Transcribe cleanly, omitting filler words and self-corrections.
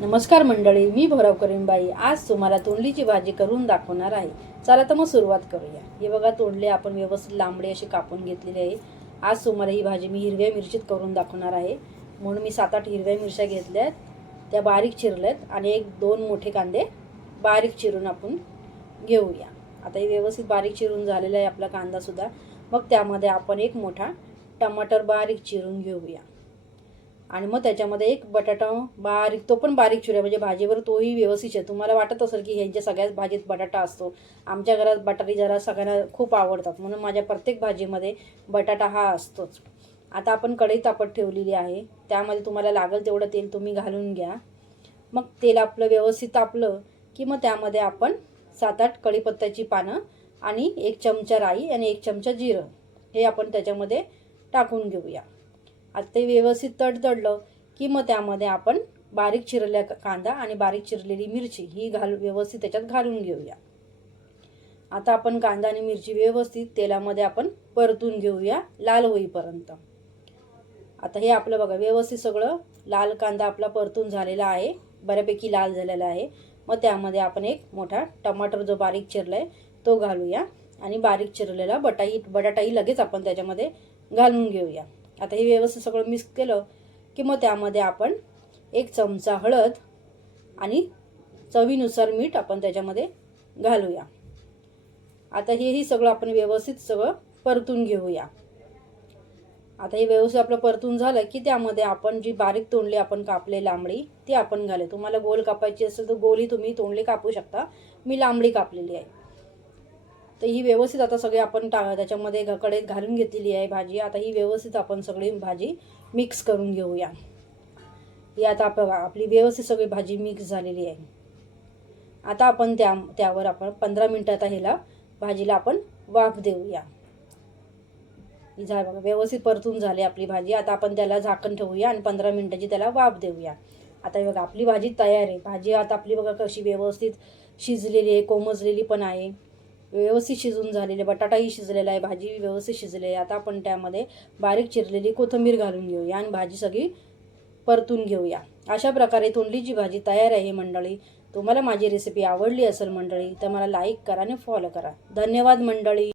नमस्कार मंडळी, मी भोरावकरीणबाई आज तुम्हाला तोंडलीची भाजी करून दाखवणार आहे। चला तर मग सुरुवात करूया। हे बघा, तोंडली आपण व्यवस्थित लांबडी अशी कापून घेतलेली आहे। आज तुम्हाला ही भाजी मी हिरव्या मिरचीत करून दाखवणार आहे। म्हणून मी 7-8 हिरव्या मिरच्या घेतल्यात, त्या बारीक चिरल्यात आणि 1-2 मोठे कांदे बारीक चिरून आपण घेऊया। आता हे व्यवस्थित बारीक चिरून झालेला आहे आपला कांदा सुद्धा। मग त्यामध्ये आपण एक मोठा टमाटर बारीक चिरून घेऊया आणि मग त्याच्यामध्ये एक बटाटा बारीक, तो पण बारीक चिरूया, म्हणजे भाजीवर तोही व्यवस्थित आहे। तुम्हाला वाटत असेल की ह्यांच्या सगळ्याच भाजीत बटाटा असतो, आमच्या घरात बटाटे जरा सगळ्यांना खूप आवडतात, म्हणून माझ्या प्रत्येक भाजीमध्ये बटाटा हा असतोच। आता आपण कढई तापत ठेवलेली आहे, त्यामध्ये तुम्हाला लागेल तेवढं तेल तुम्ही घालून घ्या। मग तेल आपलं व्यवस्थित तापलं की मग त्यामध्ये आपण 7-8 कढीपत्त्याची पानं आणि 1 चमचा राई आणि 1 चमचा जिरं हे आपण त्याच्यामध्ये टाकून घेऊया। आता ते व्यवस्थित तडतडलं की मग त्यामध्ये आपण बारीक चिरलेला कांदा आणि बारीक चिरलेली मिरची ही व्यवस्थित त्याच्यात घालून घेऊया। आता आपण कांदा आणि मिरची व्यवस्थित तेलामध्ये आपण परतून घेऊया लाल होईपर्यंत। आता हे आपलं बघा व्यवस्थित सगळं लाल कांदा आपला परतून झालेला आहे, बऱ्यापैकी लाल झालेला आहे। मग त्यामध्ये आपण एक मोठा टमाटर जो बारीक चिरलाय तो घालूया आणि बारीक चिरलेला बटाटाही लगेच आपण त्याच्यामध्ये घालून घेऊया। आता हे व्यवस्थित सगळं मिक्स केलं की मग त्यामध्ये आपण 1 चमचा हळद आणि चवीनुसार मीठ आपण त्याच्यामध्ये घालूया। आता हेही सगळं आपण व्यवस्थित सगळं परतून घेऊया। आता हे व्यवस्थित आपलं परतून झालं की त्यामध्ये आपण जी बारीक तोंडली आपण कापले लांबडी ती आपण घालू। तुम्हाला गोल कापायची असेल तर गोलही तुम्ही तोंडली कापू शकता, मी लांबडी कापलेली आहे। तर ही व्यवस्थित आता सगळी आपण त्याच्यामध्ये कढईत घालून घेतलेली आहे भाजी। आता ही व्यवस्थित आपण सगळी भाजी मिक्स करून घेऊया। ही आता आपली व्यवस्थित सगळी भाजी मिक्स झालेली आहे। आता आपण त्यावर आपण 15 मिनिटात ह्याला भाजीला आपण वाफ देऊया। ही बघा व्यवस्थित परतून झाली आपली भाजी। आता आपण त्याला झाकण ठेवूया आणि 15 मिनिटाची त्याला वाफ देऊया। आता बघा आपली भाजी तयार आहे। भाजी आता आपली बघा कशी व्यवस्थित शिजलेली आहे, कोमजलेली पण आहे, व्यवस्थित शिजून झालेले, बटाटाही शिजलेला आहे, भाजी व्यवस्थित शिजलेली आहे। आता आपण त्यामध्ये बारीक चिरलेली कोथिंबीर घालून घेऊया आणि भाजी सगळी परतून घेऊया। अशा प्रकारे तोंडलीची भाजी तयार आहे मंडळी। तुम्हाला माझी रेसिपी आवडली असेल मंडळी तर मला लाईक करा आणि फॉलो करा। धन्यवाद मंडळी।